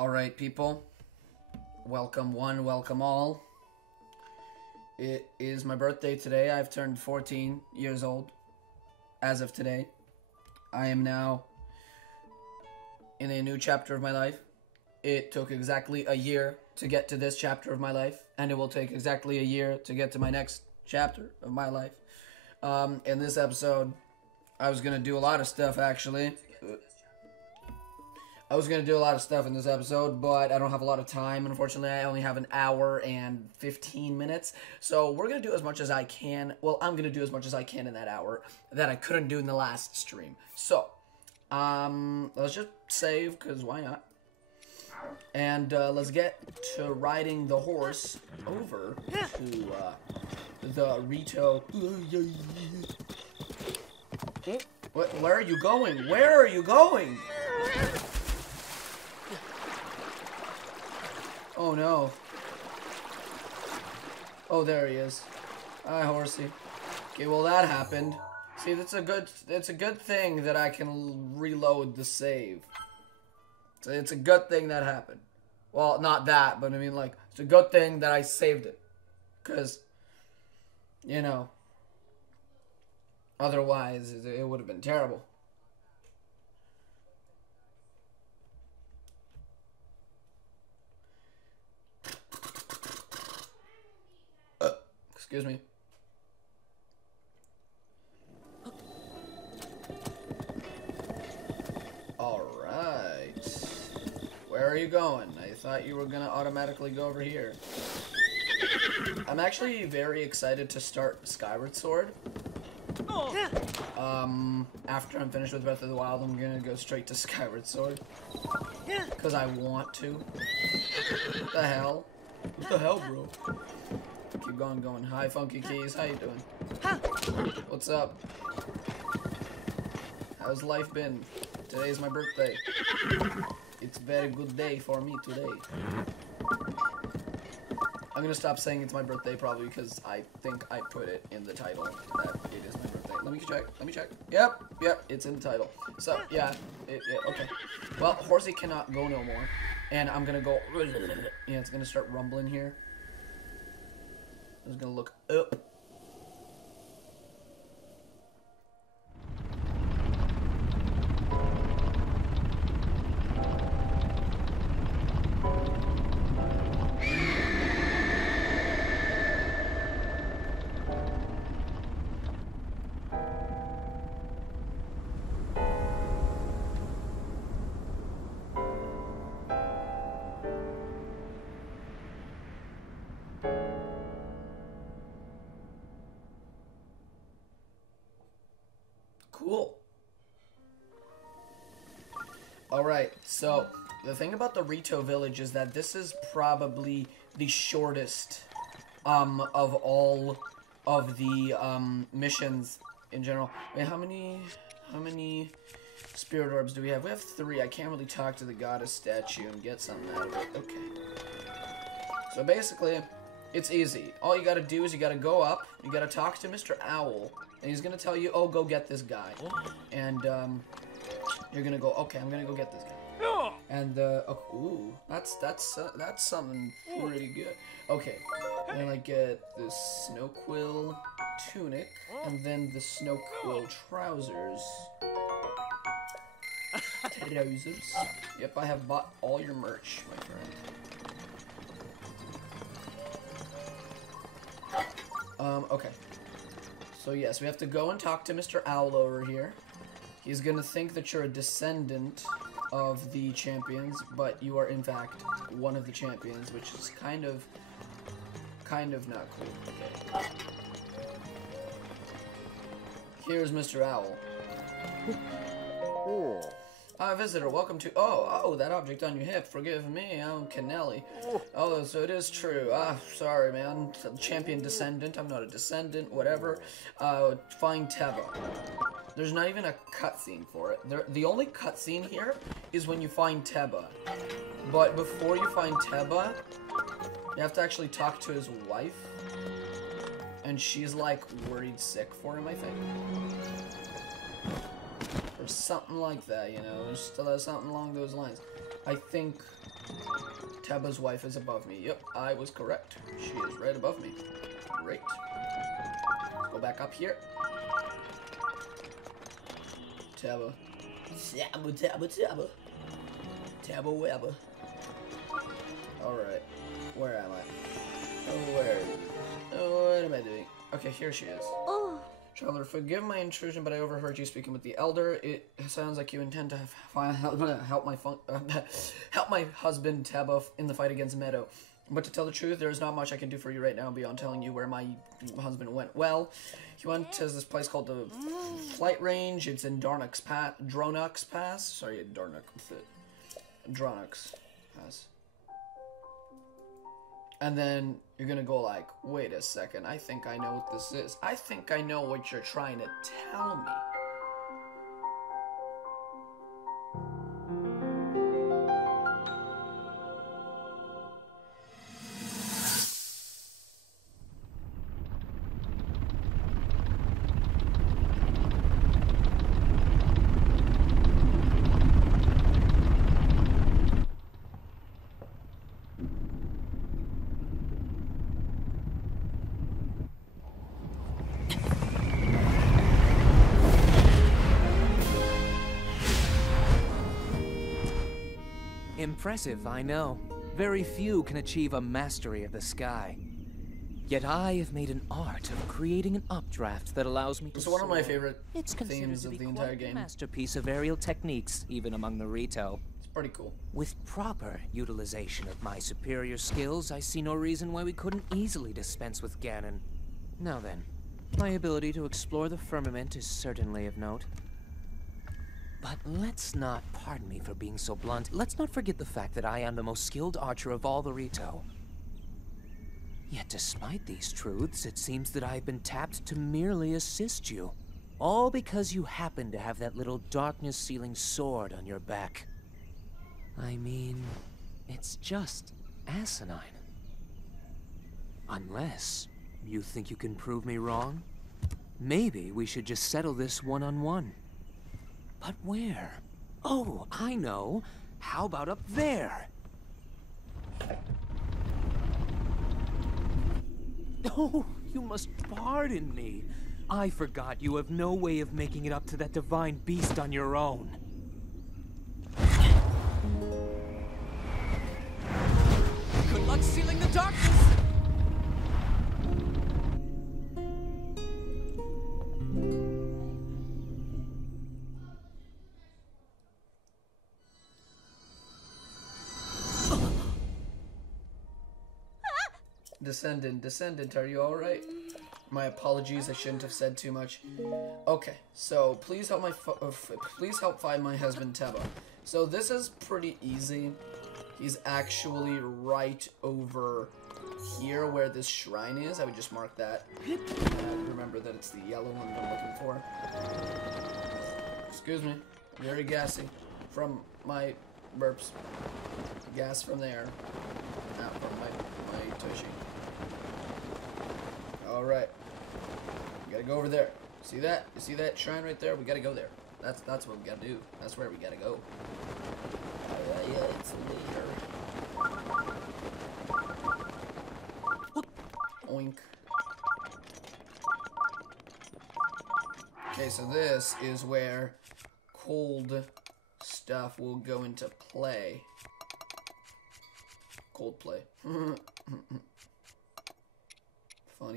Alright, people. Welcome one, welcome all. It is my birthday today. I've turned 14 years old as of today. I am now in a new chapter of my life. It took exactly a year to get to this chapter of my life, and it will take exactly a year to get to my next chapter of my life. In this episode, I was going to do a lot of stuff, actually. I was going to do a lot of stuff in this episode, but I don't have a lot of time. Unfortunately, I only have an hour and 15 minutes. So we're going to do as much as I can. Well, I'm going to do as much as I can in that hour that I couldn't do in the last stream. So, let's just save, because why not? And let's get to riding the horse over to the Rito. What? Where are you going? Where are you going? Oh no. Oh, there he is. Hi, horsey. Okay, well that happened. See, it's a good thing that I can reload the save. So it's a good thing that happened. Well, not that, but I mean, like, it's a good thing that I saved it. Because, you know, otherwise it would have been terrible. Excuse me. Alright. Where are you going? I thought you were gonna automatically go over here. I'm actually very excited to start Skyward Sword. After I'm finished with Breath of the Wild, I'm gonna go straight to Skyward Sword. Because I want to. What the hell? What the hell, bro? Keep going. Hi, Funky Keys. How you doing? What's up? How's life been? Today's my birthday. It's a very good day for me today. I'm gonna stop saying it's my birthday probably because I think I put it in the title that it is my birthday. Let me check. Yep, it's in the title. So, yeah, okay. Well, Horsey cannot go no more. And I'm gonna go, yeah, it's gonna start rumbling here. I'm just gonna look up. Cool. Alright, so the thing about the Rito village is that this is probably the shortest of all of the missions in general. Wait, how many spirit orbs do we have? We have 3. I can't really talk to the goddess statue and get something out of it. Okay. So basically, it's easy. All you gotta do is you gotta go up, you gotta talk to Mr. Owl, and he's gonna tell you, oh, go get this guy. And, you're gonna go, okay, I'm gonna go get this guy. And, ooh, that's something pretty good. Okay, then I get the Snow Quill tunic, and then the Snow Quill trousers. Yep, I have bought all your merch, my friend. Okay. So yes, we have to go and talk to Mr. Owl over here. He's gonna think that you're a descendant of the champions, but you are in fact one of the champions, which is kind of not cool. Okay. Here's Mr. Owl. Visitor, welcome to... Oh, that object on your hip. Forgive me, I'm Kennelly. Oh, so it is true. Sorry, man. Champion descendant. I'm not a descendant, whatever. Find Teba. There's not even a cutscene for it. The only cutscene here is when you find Teba. But before you find Teba, you have to actually talk to his wife. And she's, like, worried sick for him, I think. Or something like that, you know, something along those lines. I think Taba's wife is above me. Yep, I was correct. She is right above me. Great. Let's go back up here. Taba. Taba. Taba Webba. Alright. Where am I? Oh, where? Oh, what am I doing? Okay, here she is. Oh. Traveler, forgive my intrusion, but I overheard you speaking with the elder. It sounds like you intend to help my husband Taba in the fight against Meadow. But to tell the truth, there is not much I can do for you right now beyond telling you where my husband went. Well, he went to this place called the Flight Range. It's in Dronux Pass. Sorry, Dronux Pass. And then you're gonna go like, wait a second, I think I know what this is. I think I know what you're trying to tell me. Impressive, I know. Very few can achieve a mastery of the sky. Yet I have made an art of creating an updraft that allows me to It's one of my soar. favorite It's themes of the entire game. A masterpiece of aerial techniques, even among the Rito. It's pretty cool. With proper utilization of my superior skills, I see no reason why we couldn't easily dispense with Ganon. Now then, my ability to explore the firmament is certainly of note. But let's not, pardon me for being so blunt, let's not forget the fact that I am the most skilled archer of all the Rito. Yet despite these truths, it seems that I've been tapped to merely assist you. All because you happen to have that little darkness-sealing sword on your back. I mean, it's just asinine. Unless you think you can prove me wrong? Maybe we should just settle this one-on-one. But where? Oh, I know. How about up there? Oh, you must pardon me. I forgot you have no way of making it up to that divine beast on your own. Good luck sealing the darkness! Descendant, are you alright? My apologies, I shouldn't have said too much. Okay, so please help find my husband Teba. So this is pretty easy. He's actually right over here where this shrine is. I would just mark that. Remember that it's the yellow one that I'm looking for. Excuse me, very gassy from my burps. Gas from there, not from my tushy. Alright. We gotta go over there. See that? You see that shrine right there? We gotta go there. That's what we gotta do. That's where we gotta go. Yeah, it's later. Oink. Okay, so this is where cold stuff will go into play. Cold play.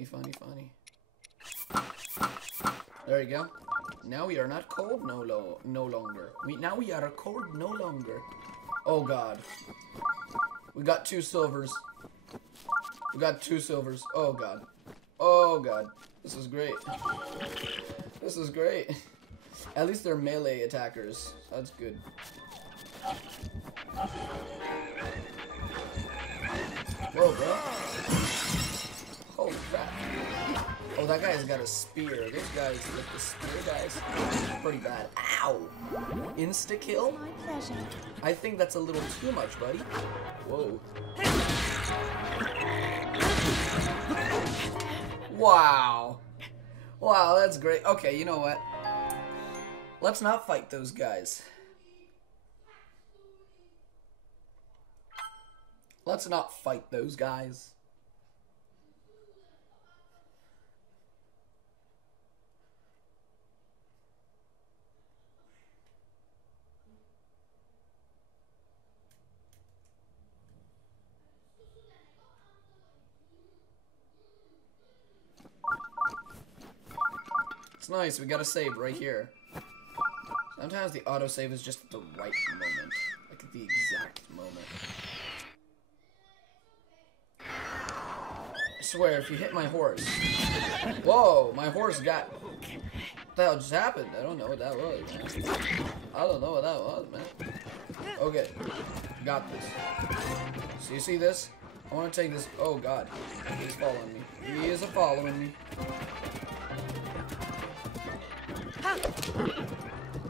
Funny. There you go. Now we are not cold no longer. Now we are cold no longer. Oh god. We got 2 silvers. We got 2 silvers. Oh god. Oh god. This is great. This is great. At least they're melee attackers. That's good. Whoa, bro. Holy crap. Oh, that guy's got a spear. Those guys with the spear guys, pretty bad. Ow! Insta-kill? My pleasure. I think that's a little too much, buddy. Whoa. Wow. Wow, that's great. Okay, you know what? Let's not fight those guys. Let's not fight those guys. It's nice, we got a save right here. Sometimes the autosave is just at the right moment. Like at the exact moment. I swear, if you hit my horse... Whoa, my horse got... What the hell just happened? I don't know what that was, man. I don't know what that was, man. Okay, got this. So you see this? I want to take this... Oh, God. He's following me. He is following me.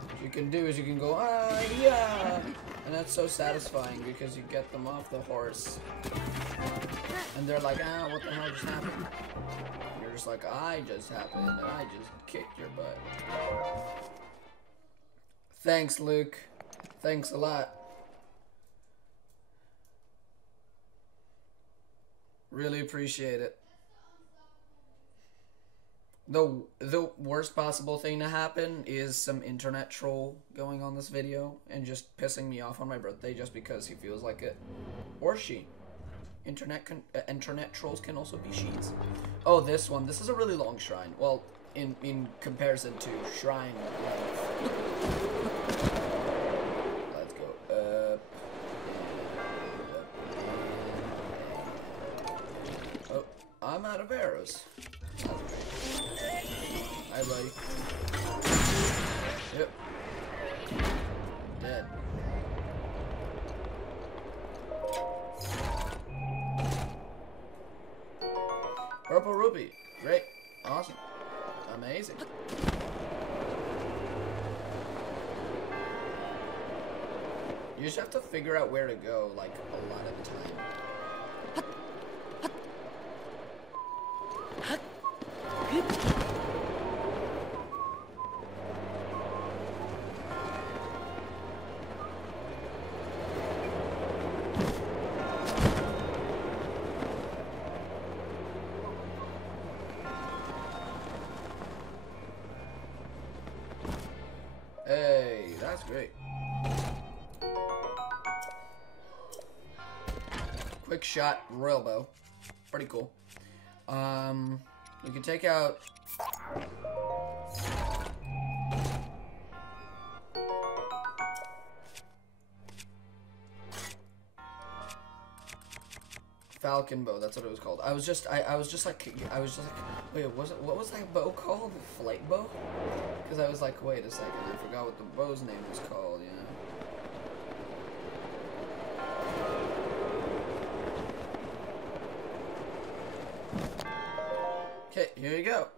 What you can do is you can go, ah, yeah! And that's so satisfying because you get them off the horse. And they're like, ah, what the hell just happened? And you're just like, I just happened, and I just kicked your butt. Thanks, Luke. Thanks a lot. Really appreciate it. The worst possible thing to happen is some internet troll going on this video and just pissing me off on my birthday just because he feels like it. Or she. Internet trolls can also be she's. Oh, this one. This is a really long shrine. Well, in comparison to shrine length. Let's go up. Oh, I'm out of arrows. Hi, buddy. Yep. Dead. Purple rupee. Great. Awesome. Amazing. You just have to figure out where to go, like, a lot of the time. Hey, that's great. Quick shot, royal bow. Pretty cool. We can take out... Falcon bow, that's what it was called. I was just like, wait, what was that bow called? Flight bow? Because I was like, wait a second, I forgot what the bow's name was called, you know? Okay, here you go.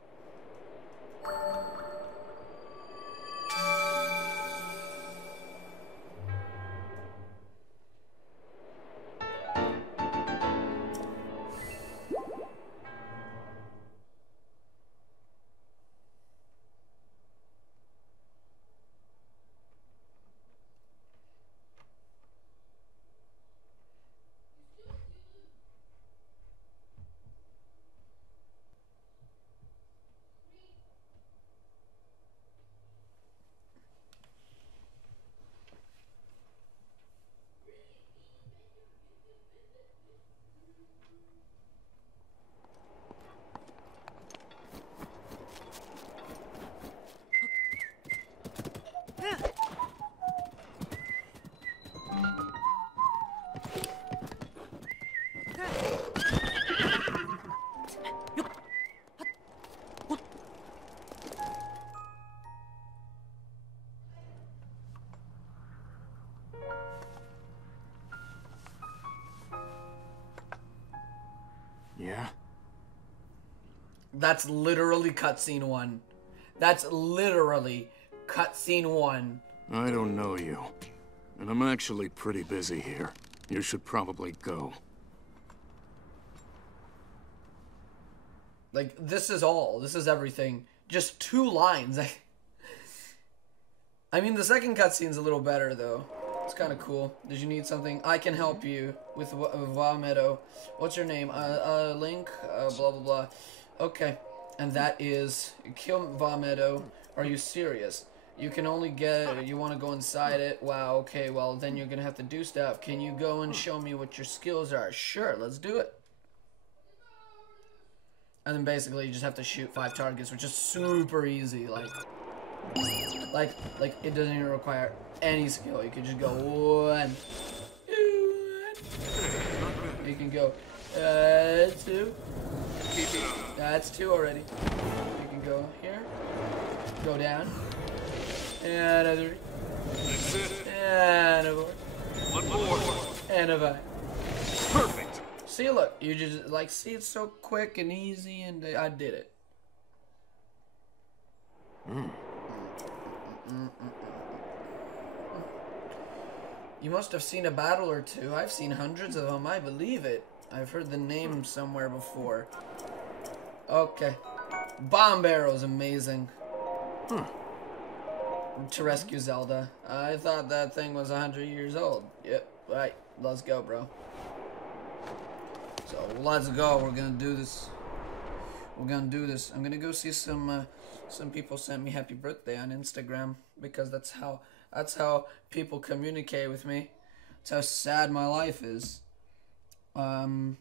Yeah? That's literally cutscene 1. That's literally cutscene 1. I don't know you. And I'm actually pretty busy here. You should probably go. Like, this is all. This is everything. Just 2 lines. I mean, the second cutscene's a little better, though. It's kind of cool. Did you need something? I can help you with Vomito. What's your name? Link? Blah, blah, blah. Okay. And that is... Kill Vomito. Are you serious? You can only get... You want to go inside it? Wow, okay. Well, then you're going to have to do stuff. Can you go and show me what your skills are? Sure, let's do it. And then basically you just have to shoot 5 targets, which is super easy. Like it doesn't even require any skill. You can just go 1. You can go 2. That's 2 already. You can go here. Go down. And a 3. That's it. And a 4. One more. And a 5. Perfect. See, look, you just like see it's so quick and easy, and I did it. You must have seen a battle or two. I've seen hundreds of them. I believe it. I've heard the name somewhere before. Okay, bomb barrel's amazing. To rescue Zelda. I thought that thing was 100 years old. Yep. Right. Let's go, bro. So let's go. We're gonna do this. We're gonna do this. I'm gonna go see some people sent me happy birthday on Instagram because that's how people communicate with me. That's how sad my life is. Alright,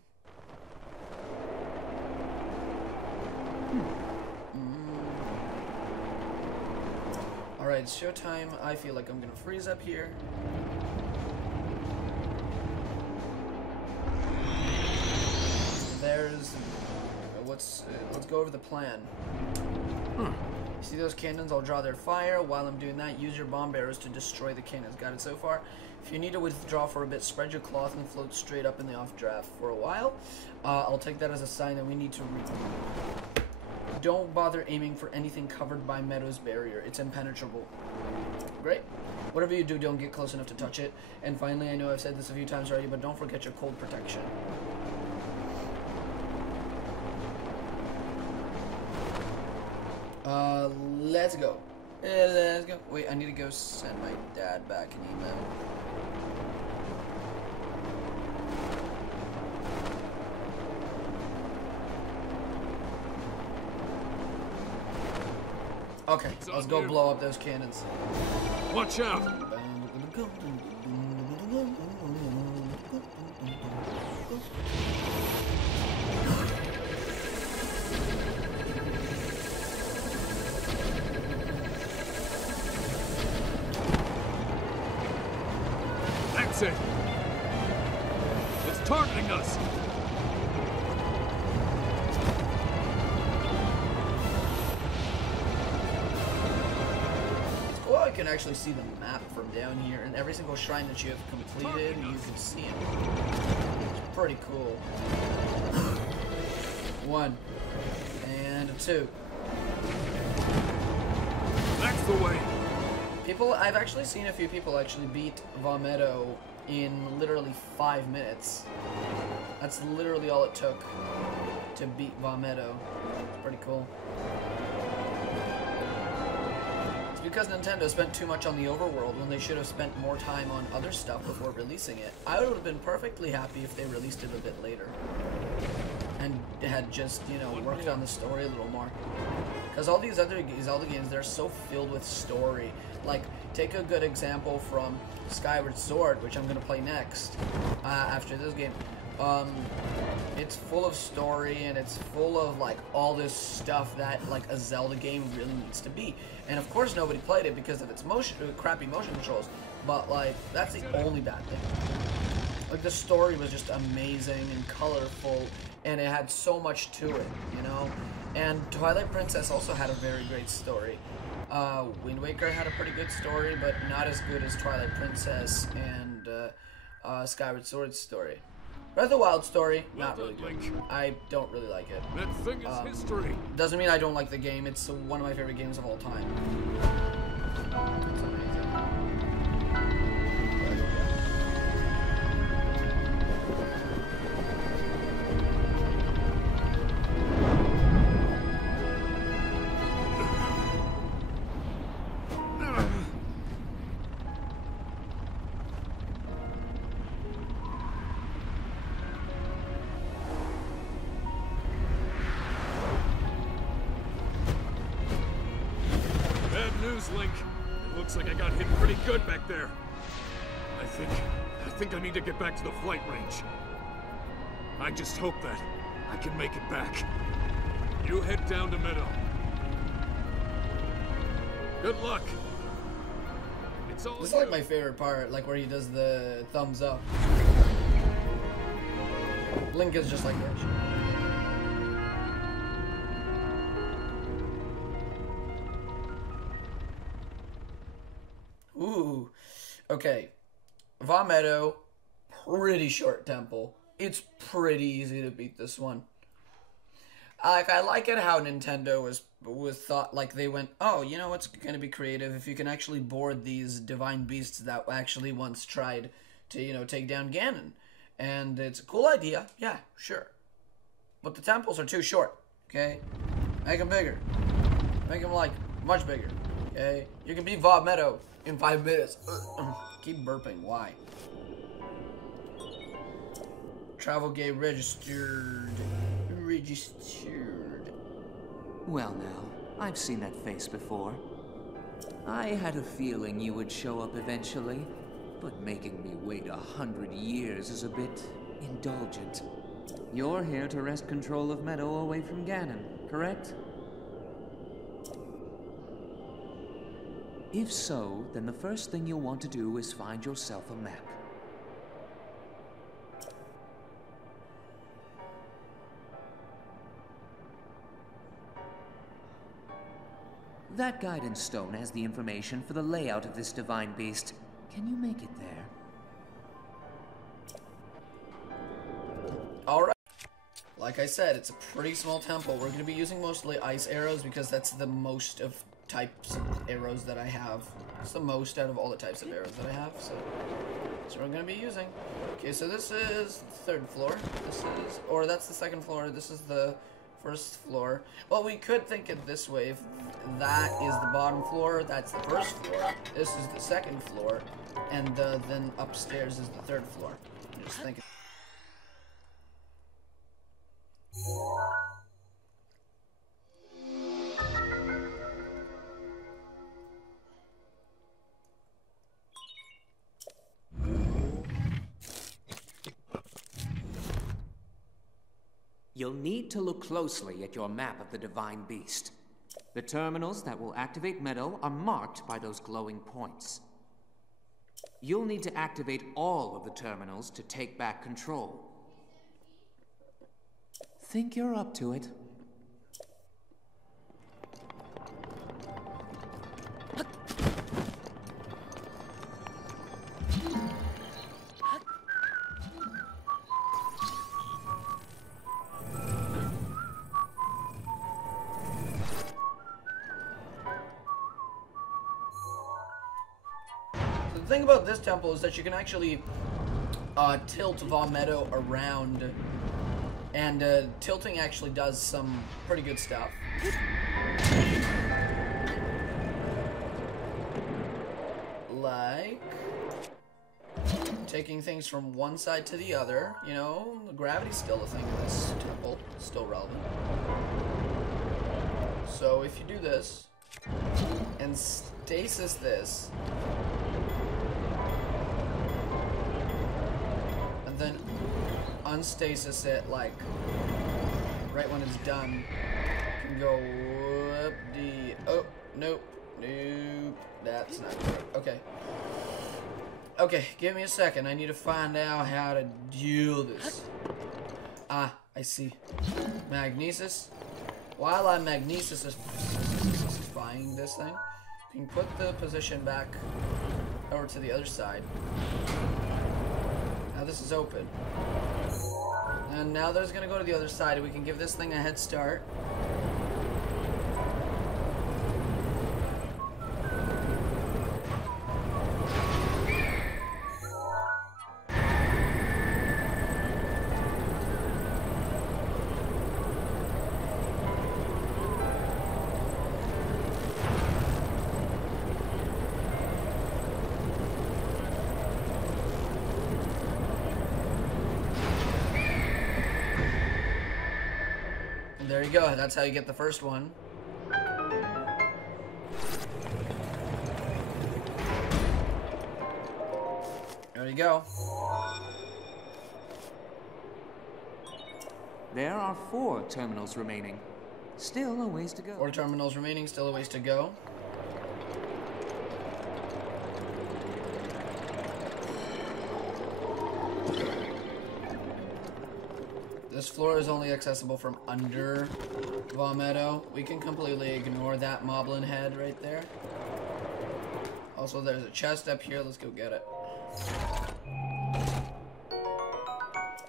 it's showtime. I feel like I'm gonna freeze up here. There's... let's go over the plan. See those cannons? I'll draw their fire. While I'm doing that, use your bomb barrels to destroy the cannons. Got it so far? If you need to withdraw for a bit, spread your cloth and float straight up in the off draft for a while. I'll take that as a sign that we need to Don't bother aiming for anything covered by Meadow's barrier. It's impenetrable. Great. Whatever you do, don't get close enough to touch it. And finally, I know I've said this a few times already, but don't forget your cold protection. Let's go. Let's go. Wait, I need to go send my dad back an email. Okay, let's go blow up those cannons. Watch out. That's it. It's targeting us. You can actually see the map from down here, and every single shrine that you have completed, you can see it. It's pretty cool. 1 and 2. That's the way. I've actually seen a few people actually beat Vomito in literally 5 minutes. That's literally all it took to beat Vomito. Pretty cool. Because Nintendo spent too much on the overworld when they should have spent more time on other stuff before releasing it. I would have been perfectly happy if they released it a bit later. And had just, you know, worked on the story a little more. Because all these other Zelda games, they're so filled with story. Like, take a good example from Skyward Sword, which I'm going to play next, after this game. It's full of story, and it's full of, like, all this stuff that, like, a Zelda game really needs to be. And, of course, nobody played it because of its crappy motion controls. But, like, that's the only bad thing. Like, the story was just amazing and colorful, and it had so much to it, you know? And Twilight Princess also had a very great story. Wind Waker had a pretty good story, but not as good as Twilight Princess and Skyward Sword's story. Breath of the Wild story, not really good. I don't really like it. That thing is history. Doesn't mean I don't like the game. It's one of my favorite games of all time. It's amazing. is, Link. It looks like I got hit pretty good back there. I think I need to get back to the flight range. I just hope that I can make it back. You head down to Meadow. Good luck. It's all This is like my favorite part, like where he does the thumbs up. Link is just like that. Ooh. Okay. Vah Meadow, pretty short temple. It's pretty easy to beat this one. I like it how Nintendo was thought, like they went, oh, you know what's gonna be creative if you can actually board these divine beasts that actually once tried to, you know, take down Ganon. And it's a cool idea, yeah, sure. But the temples are too short, okay? Make them bigger. Make them, like, much bigger, okay? You can beat Vah Meadow in 5 minutes. Keep burping, why? Travel gate registered. Well now, I've seen that face before. I had a feeling you would show up eventually, but making me wait 100 years is a bit indulgent. You're here to wrest control of Meadow away from Ganon, correct? If so, then the first thing you'll want to do is find yourself a map. That guidance stone has the information for the layout of this divine beast. Can you make it there? Alright. Like I said, it's a pretty small temple. We're going to be using mostly ice arrows because that's the most of types of arrows that I have. It's the most out of all the types of arrows that I have, so that's what I'm going to be using. Okay, so this is the 3rd floor. Or that's the 2nd floor. This is the 1st floor. Well, we could think it this way. If that is the bottom floor, that's the 1st floor. This is the 2nd floor. And then upstairs is the 3rd floor. I'm just thinking. You'll need to look closely at your map of the Divine Beast. The terminals that will activate Meadow are marked by those glowing points. You'll need to activate all of the terminals to take back control. Think you're up to it? The thing about this temple is that you can actually tilt Vah Meadow around, and tilting actually does some pretty good stuff. Like taking things from one side to the other, you know, gravity's still a thing in this temple, it's still relevant. So if you do this, and stasis this, and then unstasis it, like, right when it's done, you can go up the, oh, nope, nope, that's not good. Okay. Okay, give me a second. I need to find out how to do this. Ah, I see. Magnesis. While I'm magnesifying this thing, you can put the position back over to the other side. Now this is open. And now there's gonna go to the other side, and we can give this thing a head start. There you go, that's how you get the first one. There you go. There are 4 terminals remaining. Still a ways to go. 4 terminals remaining, still a ways to go. This floor is only accessible from under Vomito. We can completely ignore that moblin head right there. Also, there's a chest up here. Let's go get it.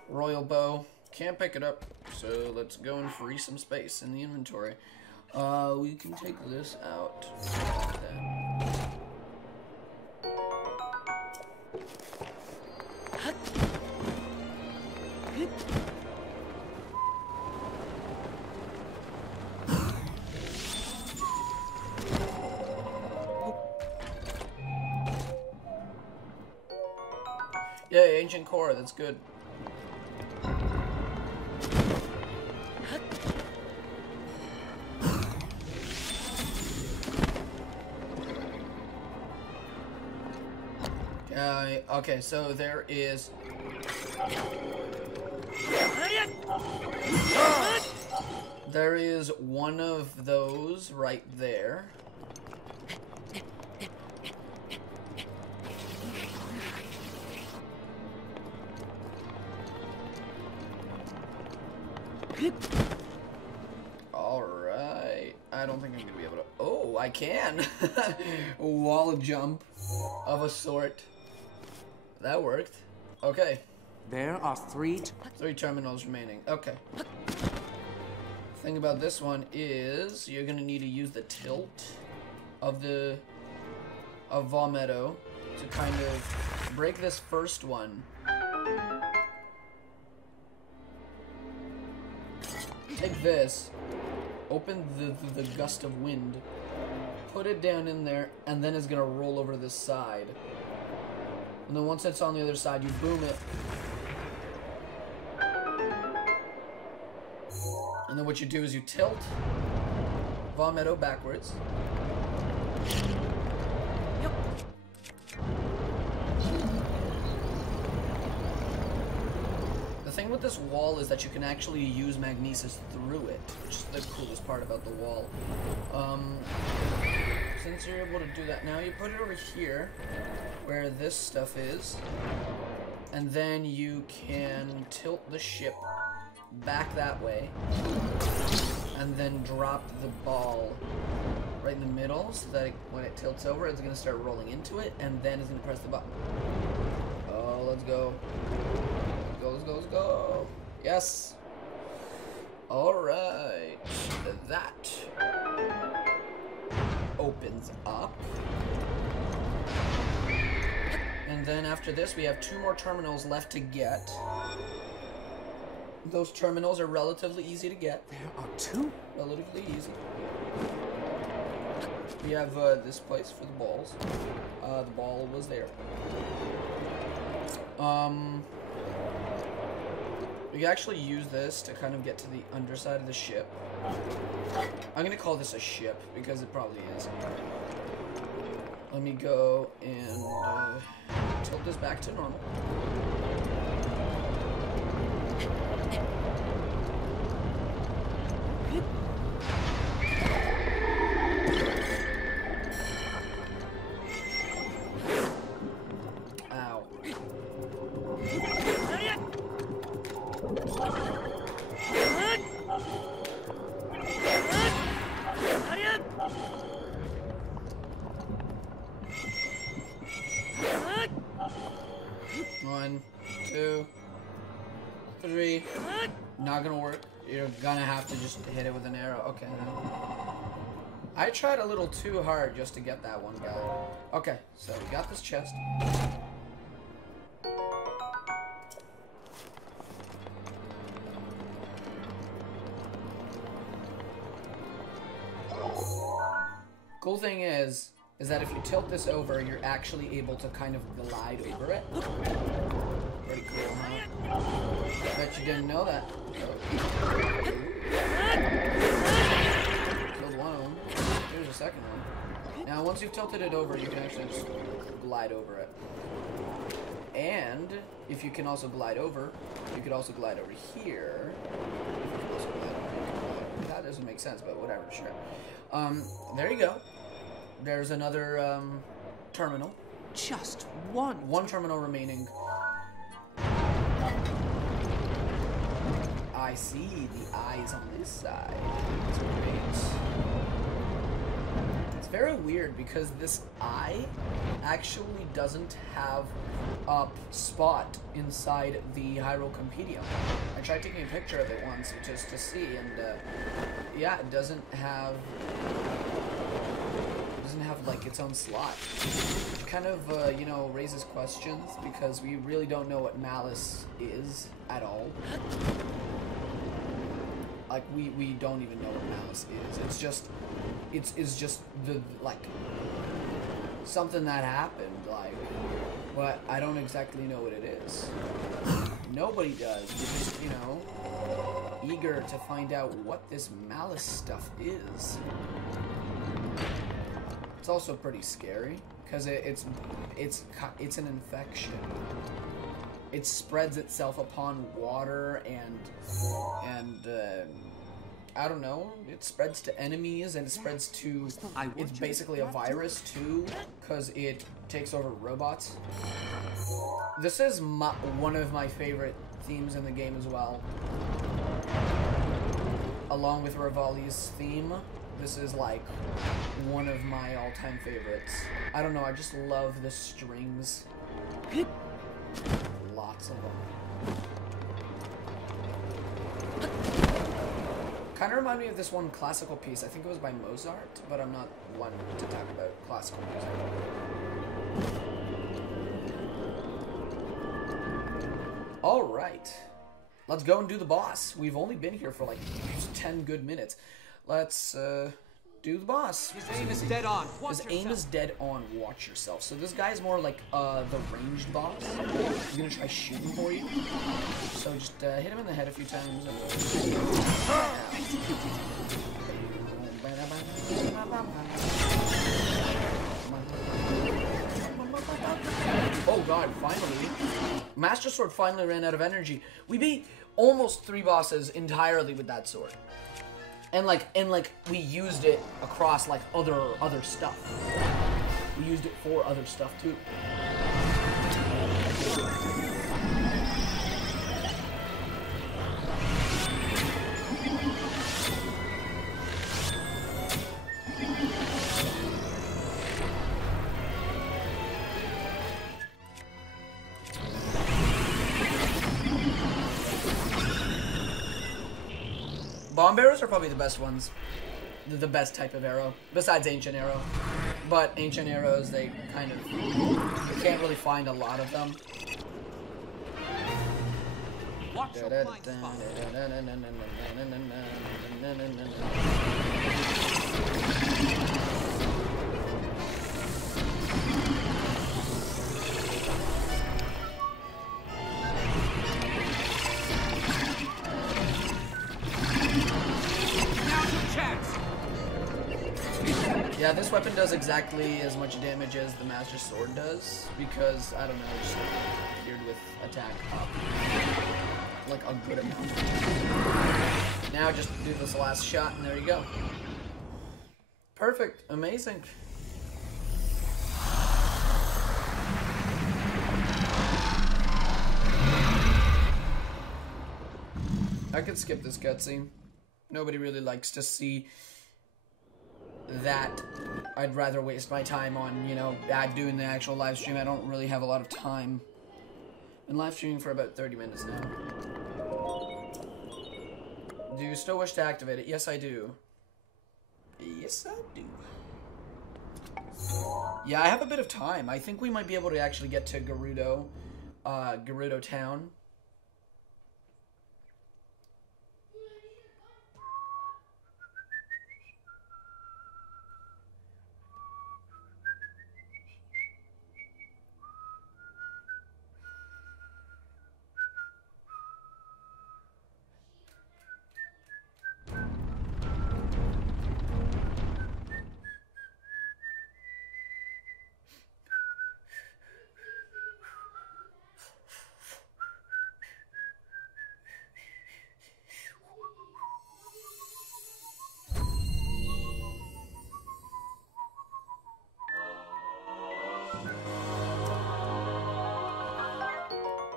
Royal bow. Can't pick it up, so let's go and free some space in the inventory. We can take this out. Yeah, ancient core, that's good. Okay, so there is... There is one of those right there. Alright. I don't think I'm gonna be able to... Oh, I can! Wall jump of a sort. That worked. Okay. There are 3 terminals remaining. Okay. Thing about this one is you're gonna need to use the tilt of Vomito to kind of break this first one. Take this, open the gust of wind, put it down in there, and then it's gonna roll over to this side. And then once it's on the other side, you boom it. And then what you do is you tilt Vomito backwards. Yep. The thing with this wall is that you can actually use magnesis through it, which is the coolest part about the wall. Since you're able to do that now, you put it over here, where this stuff is, and then you can tilt the ship back that way, and then drop the ball right in the middle, so that when it tilts over, it's going to start rolling into it, and then it's going to press the button. Oh, let's go. Let's go, let's go, let's go. Yes. Alright. That opens up. And then after this, we have 2 more terminals left to get. Those terminals are relatively easy to get. There are 2? Relatively easy. We have this place for the balls. The ball was there. We can actually use this to kind of get to the underside of the ship. I'm gonna call this a ship because it probably is. Let me go and tilt this back to normal. Ow. One, 2, 3. Not gonna work. You're gonna have to just hit it with an arrow. Okay. I tried a little too hard just to get that one guy. Okay, so we got this chest. Cool thing is that if you tilt this over, you're actually able to kind of glide over it. Pretty cool, huh? Bet you didn't know that. Killed one of them. Here's a second one. Now, once you've tilted it over, you can actually just glide over it. And if you can also glide over, you could also glide over here. That doesn't make sense, but whatever, sure. There you go. There's another terminal. Just one. One terminal remaining. I see the eyes on this side. That's great. It's very weird because this eye actually doesn't have a spot inside the Hyrule Compendium. I tried taking a picture of it once just to see, and yeah, it doesn't have like its own slot. It kind of you know, raises questions because we really don't know what malice is at all. Like we don't even know what malice is. It's just the like something that happened. Like, but I don't exactly know what it is. Nobody does. We're just, you know, eager to find out what this malice stuff is. It's also pretty scary because it's an infection. It spreads itself upon water and I don't know. It spreads to enemies and it spreads to. It's basically a virus too because it takes over robots. This is one of my favorite themes in the game as well, along with Rivali's theme. This is like one of my all-time favorites. I don't know, I just love the strings. Lots of them. Kind of remind me of this one classical piece. I think it was by Mozart, but I'm not one to talk about classical music. Alright. Let's go and do the boss. We've only been here for like 10 good minutes. Let's do the boss. His aim is dead on. His aim is dead on. Watch yourself. So this guy is more like the ranged boss. He's gonna try shooting for you. So just hit him in the head a few times. Oh god, finally. Master Sword finally ran out of energy. We beat almost 3 bosses entirely with that sword. And like we used it across like other stuff. We used it for other stuff too. Bomb arrows are probably the best ones. The best type of arrow, besides ancient arrow. But ancient arrows, they kind of, you can't really find a lot of them. Watch your blind spot. Yeah, this weapon does exactly as much damage as the Master Sword does, because, I don't know, it's just geared with attack up, like, a good amount. Now just do this last shot, and there you go. Perfect. Amazing. I could skip this cutscene. Nobody really likes to see that. I'd rather waste my time on, you know, doing the actual live stream. I don't really have a lot of time. Been live streaming for about 30 minutes now. Do you still wish to activate it? Yes, I do. Yes, I do. Yeah, I have a bit of time. I think we might be able to actually get to Gerudo Town.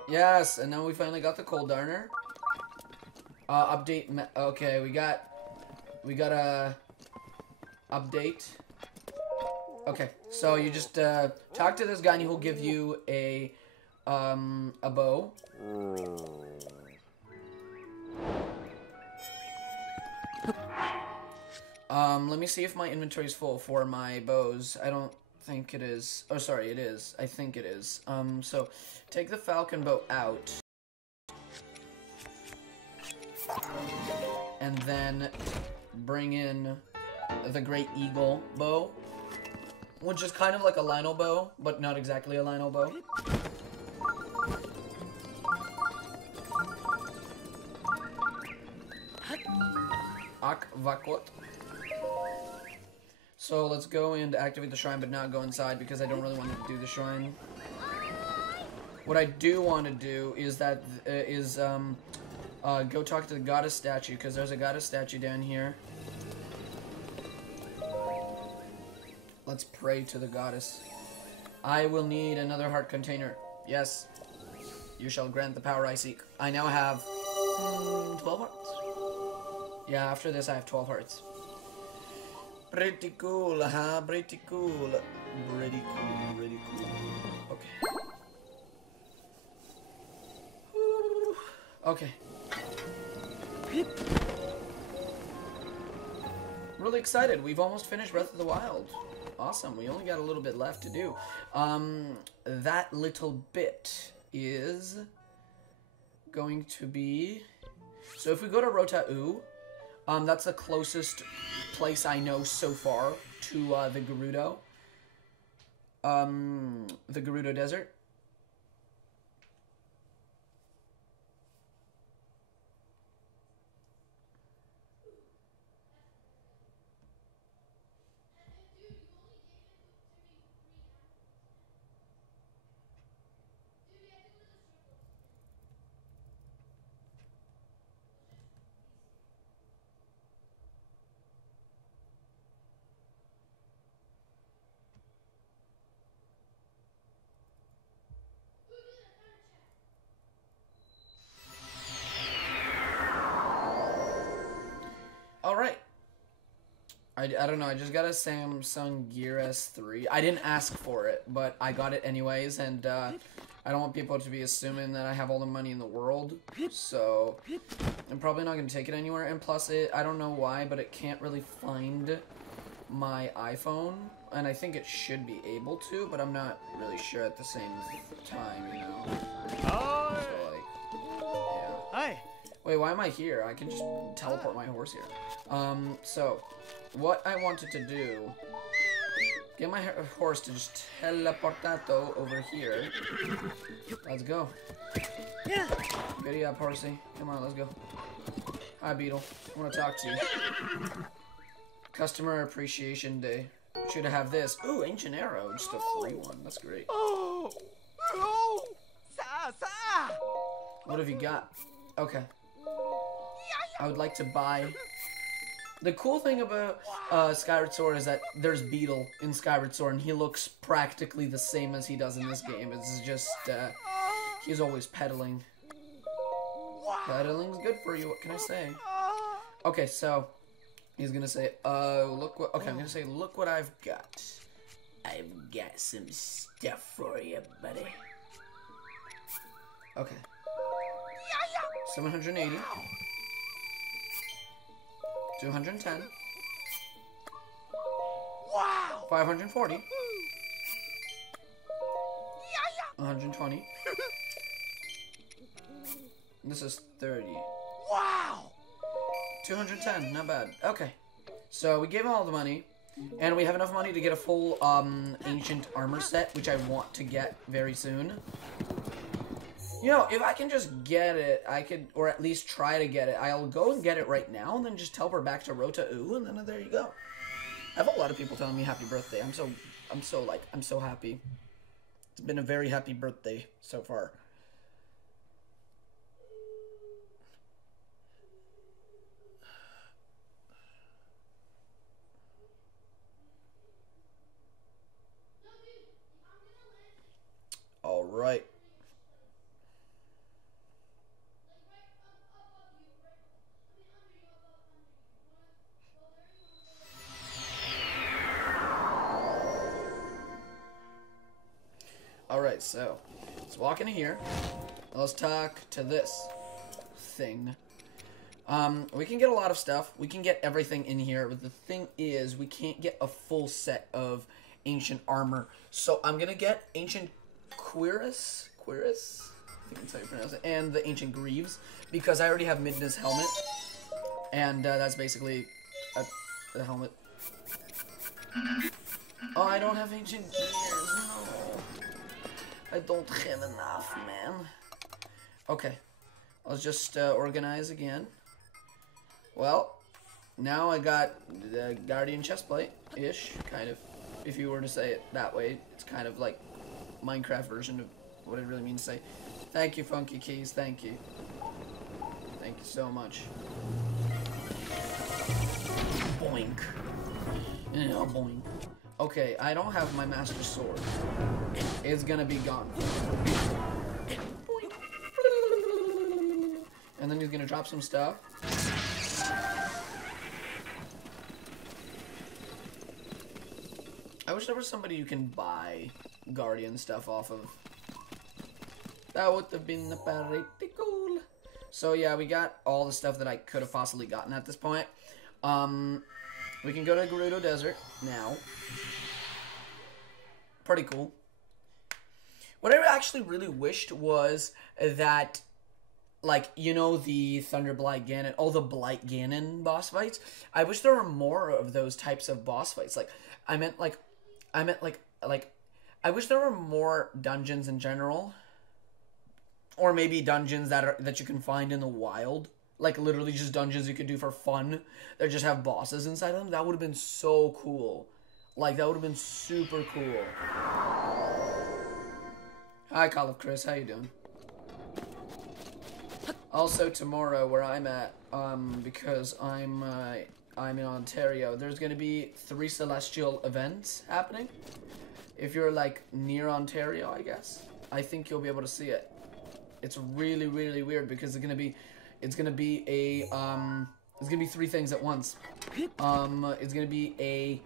Yes, and now we finally got the coal darner. Update. Okay, we got a update. Okay, so you just talk to this guy, and he will give you a bow. Let me see if my inventory is full for my bows. I don't think it is. Oh, sorry, it is. I think it is. So take the falcon bow out. And then bring in the great eagle bow, which is kind of like a Lionel bow, but not exactly a Lionel bow. Akvakot. So let's go and activate the shrine, but not go inside because I don't really want to do the shrine. What I do want to do is that go talk to the goddess statue, because there's a goddess statue down here. Let's pray to the goddess. I will need another heart container. Yes. You shall grant the power I seek. I now have 12 hearts. Yeah, after this I have 12 hearts. Pretty cool, huh? Pretty cool. Pretty cool, pretty cool. Okay. Okay. Really excited. We've almost finished Breath of the Wild. Awesome. We only got a little bit left to do. That little bit is going to be... So if we go to Rota-U, that's the closest place I know so far to the Gerudo. The Gerudo Desert. Alright. I don't know, I just got a Samsung Gear S3. I didn't ask for it, but I got it anyways, and I don't want people to be assuming that I have all the money in the world, so I'm probably not going to take it anywhere, and plus I don't know why, but it can't really find my iPhone, and I think it should be able to, but I'm not really sure at the same time, you know? So, like, yeah. Hi. Wait, why am I here? I can just teleport my horse here. So, what I wanted to do... Get my horse to just teleportato over here. Let's go. Yeah. Giddy up, horsey. Come on, let's go. Hi, Beetle. I want to talk to you. Customer Appreciation Day. Should have this. Ooh, Ancient Arrow. Just a free one. That's great. Oh. Oh. Sa. What have you got? Okay. I would like to buy... The cool thing about Skyward Sword is that there's Beetle in Skyward Sword, and he looks practically the same as he does in this game. It's just, he's always pedaling. Pedaling's good for you, what can I say? Okay, so, he's gonna say, look what, okay, I'm gonna say, look what I've got. I've got some stuff for you, buddy. Okay. 780. 210. Wow. 540. 120. This is 30. Wow. 210, not bad. Okay. So we gave him all the money, and we have enough money to get a full ancient armor set, which I want to get very soon. You know, if I can just get it, I could, or at least try to get it. I'll go and get it right now, and then just teleport back to Rota-U, and then there you go. I have a lot of people telling me happy birthday. I'm so happy. It's been a very happy birthday so far. All right. Alright, so let's walk into here. Let's talk to this thing. We can get a lot of stuff. We can get everything in here, but the thing is, we can't get a full set of ancient armor. So I'm gonna get ancient Cuirass? I think that's how you pronounce it. And the ancient Greaves, because I already have Midna's helmet. And that's basically the helmet. Oh, I don't have ancient gears, no. I don't have enough, man. Okay, let's just organize again. Well, now I got the Guardian chestplate-ish, kind of. If you were to say it that way, it's kind of like Minecraft version of what it really means to say. Thank you, Funky Keys, thank you. Thank you so much. Boink. Yeah, boink. Okay, I don't have my Master Sword. It's gonna be gone. Boink. And then he's gonna drop some stuff. I wish there was somebody you can buy Guardian stuff off of. That would have been pretty cool. So yeah, we got all the stuff that I could have possibly gotten at this point. We can go to Gerudo Desert now. Pretty cool. What I actually really wished was that, like, you know, the Thunder Blight Ganon, all the Blight Ganon boss fights. I wish there were more of those types of boss fights. Like, I wish there were more dungeons in general, or maybe dungeons that you can find in the wild, like literally just dungeons you could do for fun that just have bosses inside of them. That would have been so cool. Like, that would have been super cool. Hi, Call of Chris, how you doing? Also, tomorrow, where I'm at, because I'm in Ontario, there's gonna be 3 Celestial events happening. If you're, like, near Ontario, I guess, I think you'll be able to see it. It's really, really weird, because it's gonna be 3 things at once. It's gonna be a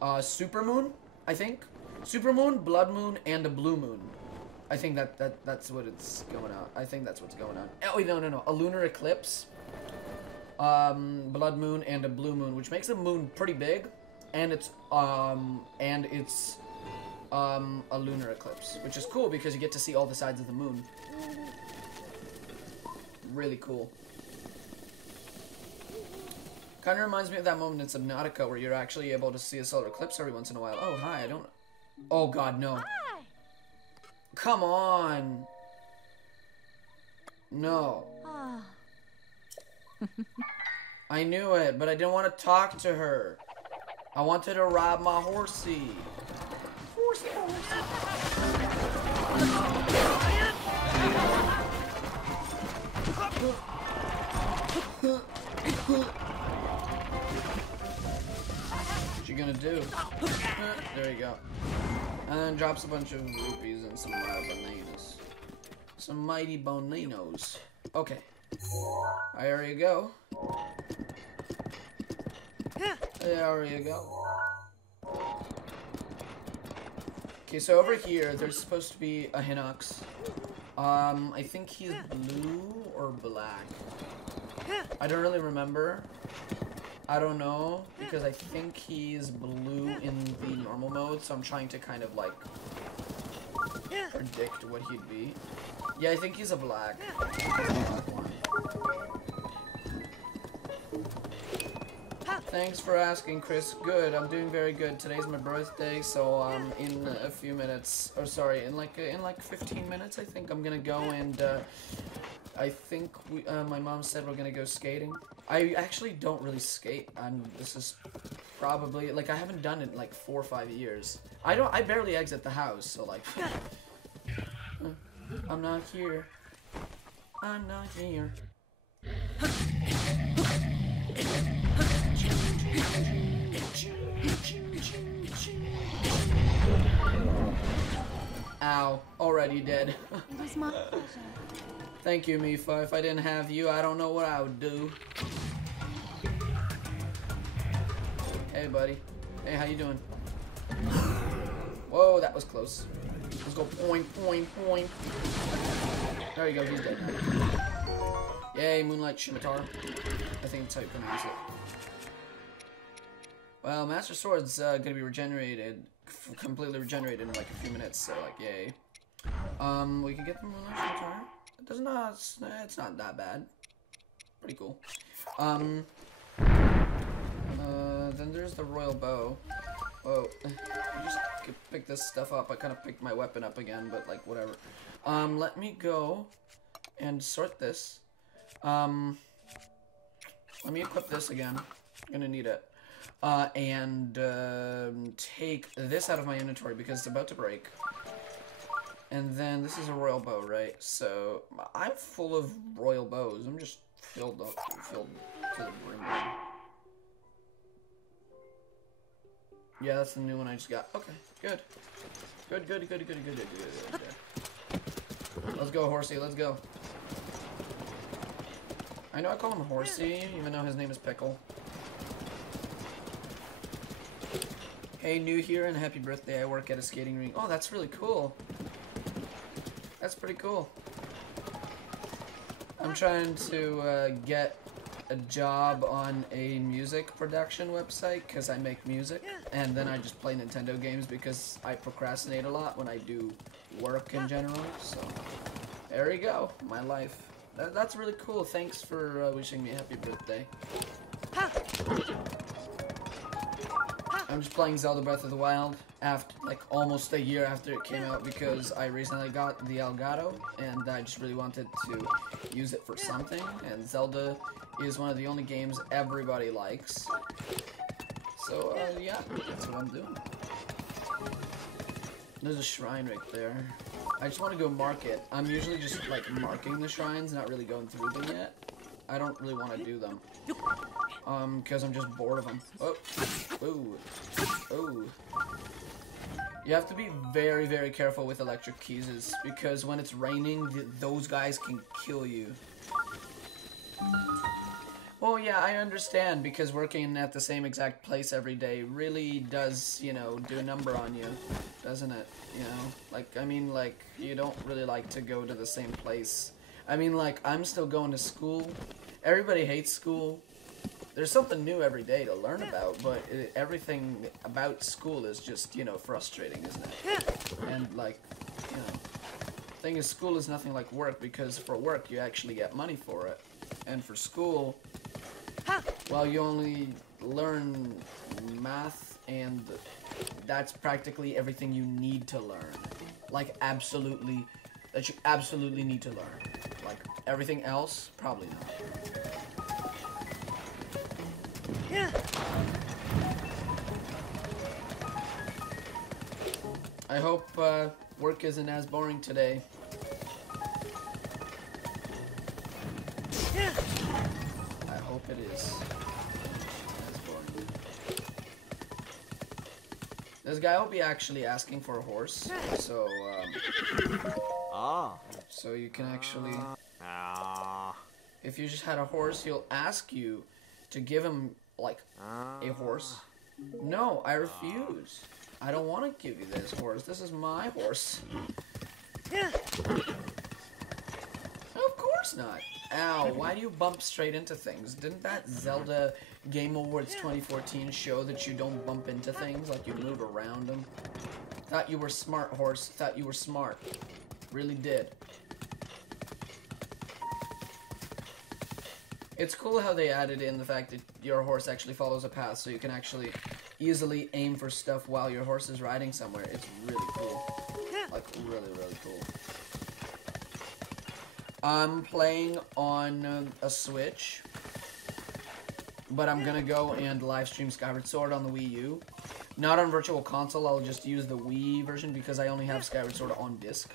supermoon, I think. Supermoon, blood moon, and a blue moon. I think that's what it's going on. I think that's what's going on. Oh wait, no. A lunar eclipse, blood moon, and a blue moon, which makes the moon pretty big, and it's a lunar eclipse, which is cool because you get to see all the sides of the moon. Really cool. Kind of reminds me of that moment in Subnautica where you're actually able to see a solar eclipse every once in a while. Oh, hi, I don't... Oh, God, no. Hi. Come on. No. I knew it, but I didn't want to talk to her. I wanted to ride my horsey. Horsey. What you gonna do? There you go. And then drops a bunch of rupees and some bananas. Some mighty boninos. Okay. There you go. There you go. Okay, so over here, there's supposed to be a Hinox. I think he's blue or black. I don't really remember. I don't know, because I think he's blue in the normal mode, so I'm trying to kind of, like, predict what he'd be. Yeah, I think he's a black. Thanks for asking, Chris. Good, I'm doing very good. Today's my birthday, so in a few minutes, or sorry, in like 15 minutes, I think I'm gonna go and I think my mom said we're gonna go skating. I actually don't really skate. This is probably, like, I haven't done it in like 4 or 5 years. I barely exit the house, so like, I'm not here. I'm not here. Ow, already dead. It was my pleasure. Thank you, Mifa. If I didn't have you, I don't know what I would do. Hey, buddy. Hey, how you doing? Whoa, that was close. Let's go. Point, point, point. There you go. He's dead now. Yay, Moonlight Scimitar. I think that's how you pronounce it. Well, Master Sword's gonna be regenerated, completely regenerated in like a few minutes, so like, yay. We can get the Moonlight Scimitar. It does not, it's not that bad. Pretty cool. Then there's the Royal Bow. Whoa, I just pick this stuff up. I kind of picked my weapon up again, but like, whatever. Let me go and sort this. Let me equip this again. I'm gonna need it. And take this out of my inventory because it's about to break. And then this is a royal bow, right? So I'm full of royal bows. I'm just filled to the brim. Yeah, that's the new one I just got. Okay, good. Good. Let's go, Horsey. Let's go. I know I call him Horsey, even though his name is Pickle. Hey, new here and happy birthday. I work at a skating rink. Oh, that's really cool. That's pretty cool. I'm trying to get a job on a music production website because I make music. And then I just play Nintendo games because I procrastinate a lot when I do work in general. So, there you go. My life. That's really cool. Thanks for wishing me a happy birthday. I'm just playing Zelda Breath of the Wild after, like, almost a year after it came out because I recently got the Elgato and I just really wanted to use it for something. And Zelda is one of the only games everybody likes. So, yeah, that's what I'm doing. There's a shrine right there. I just want to go mark it. I'm usually just, like, marking the shrines, not really going through them yet. I don't really want to do them. Because I'm just bored of them. Oh. Ooh. Ooh. You have to be very, very careful with electric keys, because when it's raining, those guys can kill you. Well, yeah, I understand, because working at the same exact place every day really does, you know, do a number on you, doesn't it? You know, like, I mean, like, you don't really like to go to the same place. I mean, like, I'm still going to school. Everybody hates school. There's something new every day to learn about, but everything about school is just, you know, frustrating, isn't it? And, like, you know, the thing is, school is nothing like work, because for work, you actually get money for it. And for school, well, you only learn math, and that's practically everything you need to learn. Like, absolutely, that you absolutely need to learn. Like, everything else, probably not. I hope work isn't as boring today. I hope it is as boring. This guy will be actually asking for a horse, so so you can actually, if you just had a horse, he'll ask you to give him, like, a horse. No, I refuse. I don't want to give you this horse. This is my horse. Of course not. Ow, why do you bump straight into things? Didn't that Zelda Game Awards 2014 show that you don't bump into things, like you move around them? Thought you were smart, horse. Thought you were smart. Really did. It's cool how they added in the fact that your horse actually follows a path, so you can actually easily aim for stuff while your horse is riding somewhere. It's really cool. Like, really, really cool. I'm playing on a Switch, but I'm gonna go and live stream Skyward Sword on the Wii U. Not on Virtual Console, I'll just use the Wii version because I only have Skyward Sword on disc.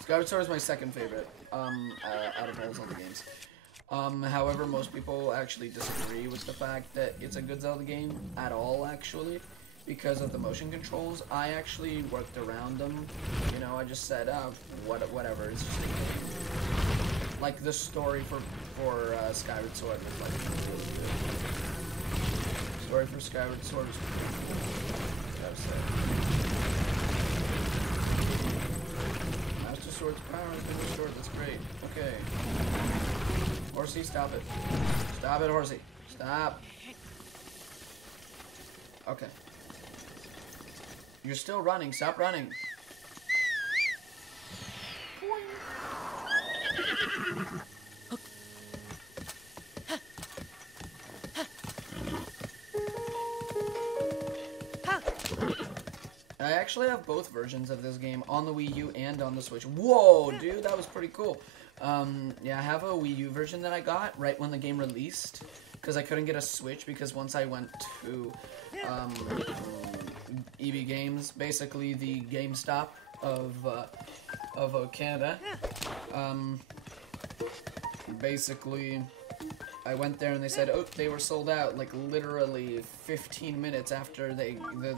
Skyward Sword is my second favorite out of all Zelda games. However, most people actually disagree with the fact that it's a good Zelda game at all, actually, because of the motion controls. I actually worked around them. You know, I just said, whatever, it's just a game. Like, the story for Skyward Sword was, like, really good. Story for Skyward Sword was gotta say. sword's power has been restored. That's great. Okay. Horsey, stop it. Stop it, Horsey. Stop. Okay. You're still running. Stop running. I actually have both versions of this game on the Wii U and on the Switch. Whoa, dude, that was pretty cool. Yeah, I have a Wii U version that I got right when the game released, because I couldn't get a Switch because once I went to EB Games, basically the GameStop of Canada, basically I went there and they said, oh, they were sold out like literally 15 minutes after the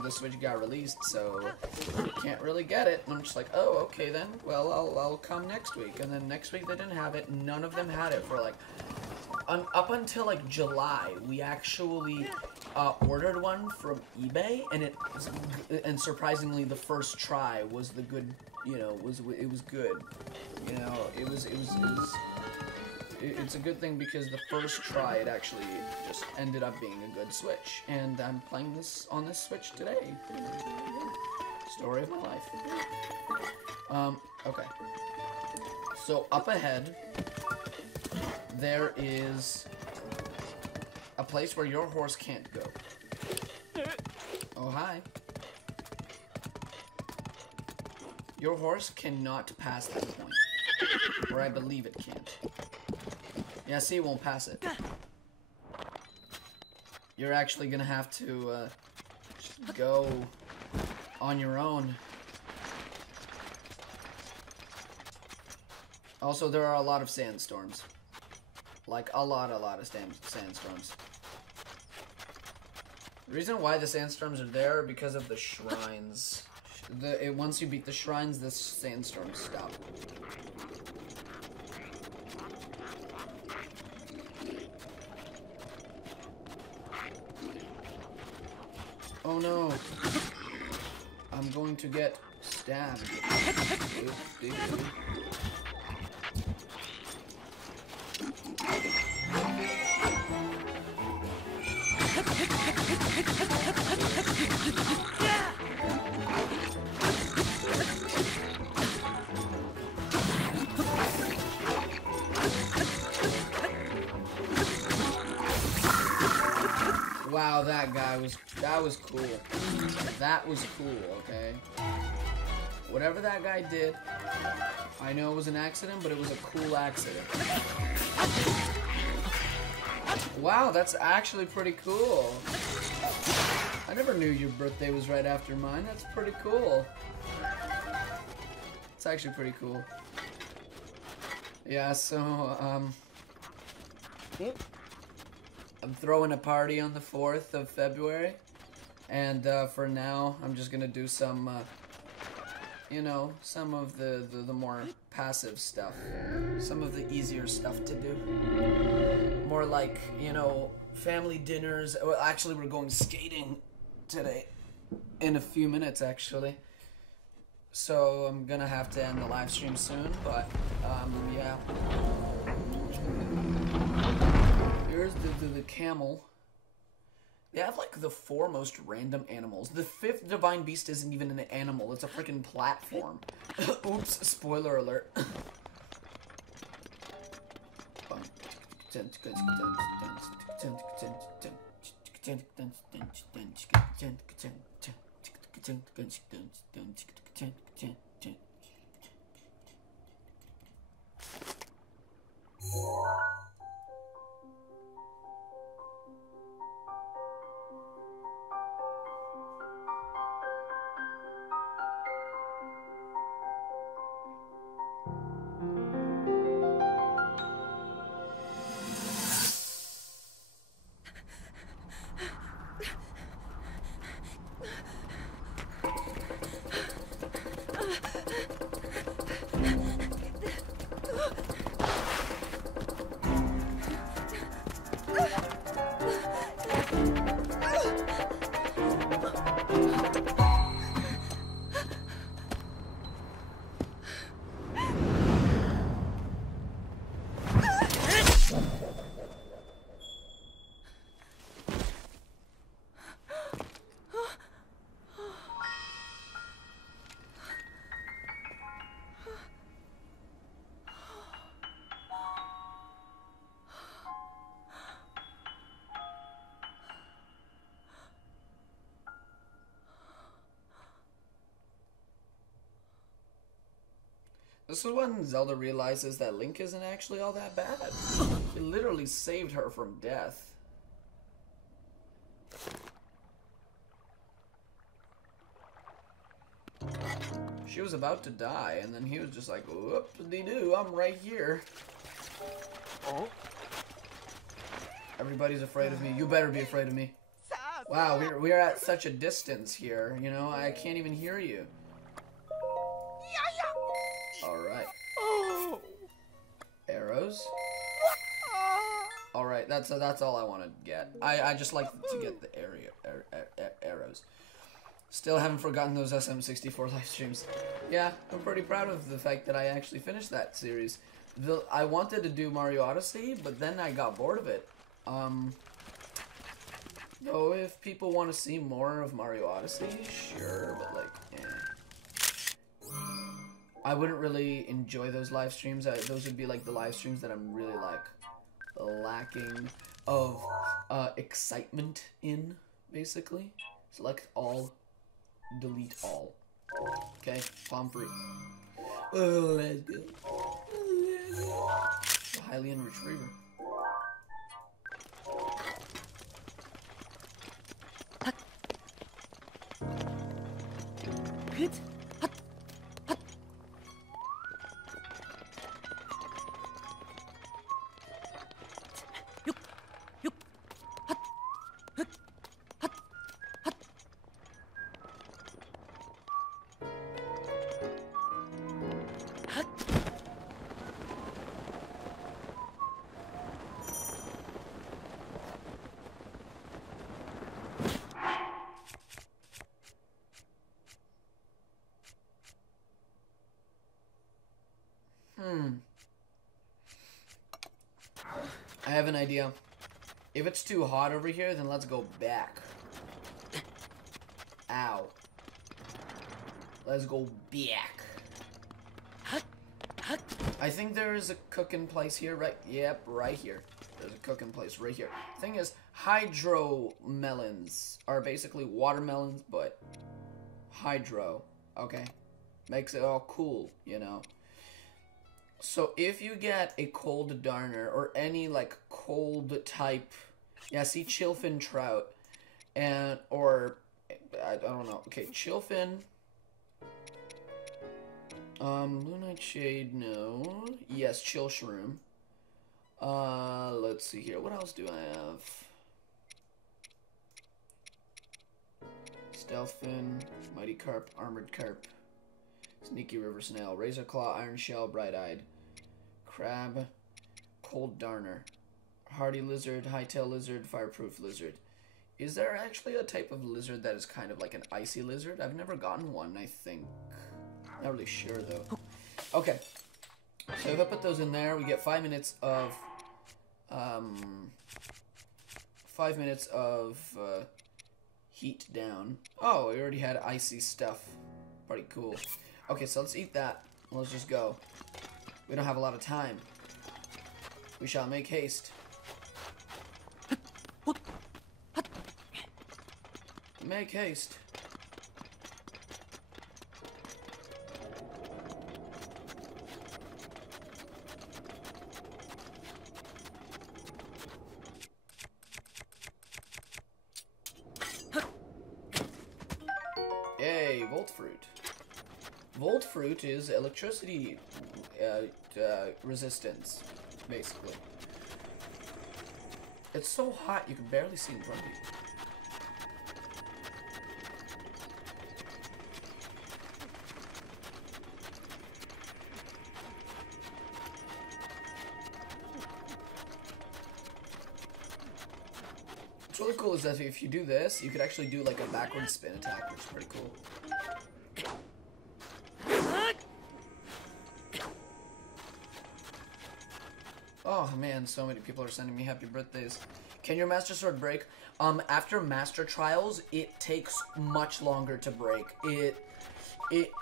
Switch got released, so can't really get it. And I'm just like, oh, okay then. Well, I'll come next week. And then next week they didn't have it. None of them had it for like up until like July. We actually ordered one from eBay, and surprisingly, the first try was the good. You know, it was good. You know, it's a good thing because the first try, it actually just ended up being a good Switch. And I'm playing this on this Switch today. Story of my life. Okay. So up ahead, there is a place where your horse can't go. Oh, hi. Your horse cannot pass that point. Or I believe it can't. Yeah, see, it won't pass it. You're actually gonna have to go on your own. Also, there are a lot of sandstorms. Like, a lot of sandstorms. The reason why the sandstorms are there are because of the shrines. Once you beat the shrines, the sandstorms stop. Oh no! I'm going to get stabbed. Wow, that was cool. That was cool, okay? Whatever that guy did, I know it was an accident, but it was a cool accident. Wow, that's actually pretty cool. I never knew your birthday was right after mine. That's pretty cool. It's actually pretty cool. Yeah, so, I'm throwing a party on the 4th of February, and for now, I'm just gonna do some, you know, some of the more passive stuff, some of the easier stuff to do. More like, you know, family dinners. Well, actually, we're going skating today, in a few minutes, actually. So I'm gonna have to end the live stream soon, but, yeah. Here's the camel. They have like the 4 most random animals. The 5th divine beast isn't even an animal, it's a freaking platform. Oops, spoiler alert. This is when Zelda realizes that Link isn't actually all that bad. He literally saved her from death. She was about to die, and then he was just like, whoop-de-doo, I'm right here. Oh. Everybody's afraid of me. You better be afraid of me. Wow, we're at such a distance here, you know, I can't even hear you. Alright. Oh. Arrows. Alright, that's all I want to get. I just like to get the arrows. Still haven't forgotten those SM64 live streams. Yeah, I'm pretty proud of the fact that I actually finished that series. I wanted to do Mario Odyssey, but then I got bored of it. Though if people want to see more of Mario Odyssey, sure, but like, I wouldn't really enjoy those live streams. Those would be like the live streams that I'm really like lacking of excitement in, basically. Select all, delete all. Okay, palm fruit. Oh, let's go. The highly enriched reaver. Hit. I have an idea. If it's too hot over here, then let's go back. Ow. Let's go back. I think there is a cooking place here, right? Yep, right here. There's a cooking place right here. Thing is, hydro melons are basically watermelons, but hydro, okay? Makes it all cool, you know? So if you get a cold darner or any like cold type, yeah, see chillfin trout, and or I don't know. Okay, chillfin. Lunite shade, no. Yes, chill shroom. Let's see here. What else do I have? Stealthfin, mighty carp, armored carp. Sneaky river snail, razor claw, iron shell, bright-eyed, crab, cold darner, hardy lizard, hightail lizard, fireproof lizard. Is there actually a type of lizard that is kind of like an icy lizard? I've never gotten one, I think. Not really sure though. Okay, so if I put those in there, we get 5 minutes of 5 minutes of heat down. Oh, we already had icy stuff. Pretty cool. Okay, so let's eat that. Let's just go. We don't have a lot of time. We shall make haste. Make haste. Yay, Volt Fruit. Volt Fruit is electricity resistance, basically. It's so hot you can barely see in front of you. What's really cool is that if you do this, you could actually do like a backward spin attack, which is pretty cool. Oh man, so many people are sending me happy birthdays. Can your Master Sword break? After Master Trials, it takes much longer to break.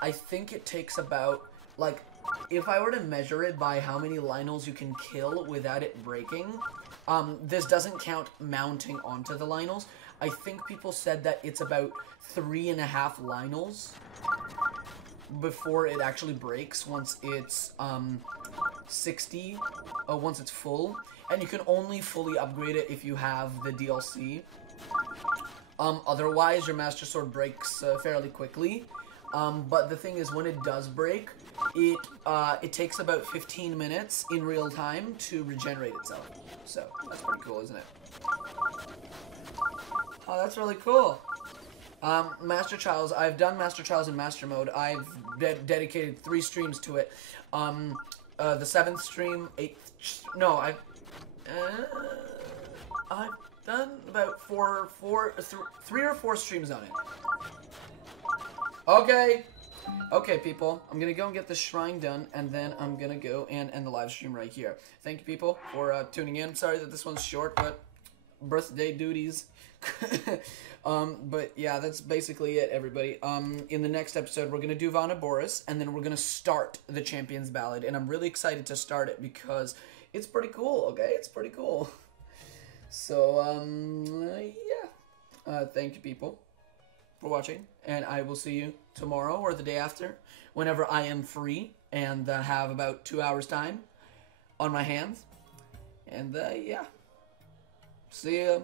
I think it takes about, like, if I were to measure it by how many Lynels you can kill without it breaking, this doesn't count mounting onto the Lynels. I think people said that it's about 3.5 Lynels before it actually breaks once it's 60, once it's full, and you can only fully upgrade it if you have the DLC. Otherwise, your Master Sword breaks fairly quickly. But the thing is, when it does break, it takes about 15 minutes in real time to regenerate itself. So that's pretty cool, isn't it? Oh, that's really cool. Master Trials. I've done Master Trials in Master Mode. I've dedicated 3 streams to it. The 7th stream, 8th. No, I've done about 3 or 4 streams on it. Okay, people. I'm gonna go and get this shrine done, and then I'm gonna go and end the live stream right here. Thank you, people, for tuning in. Sorry that this one's short, but birthday duties. But yeah, that's basically it, everybody. In the next episode, we're gonna do Vana Boris, and then we're gonna start the Champion's Ballad, and I'm really excited to start it because it's pretty cool. Okay, it's pretty cool. So yeah. Thank you, people, for watching, and I will see you tomorrow or the day after, whenever I am free and have about 2 hours time on my hands. And yeah, see ya.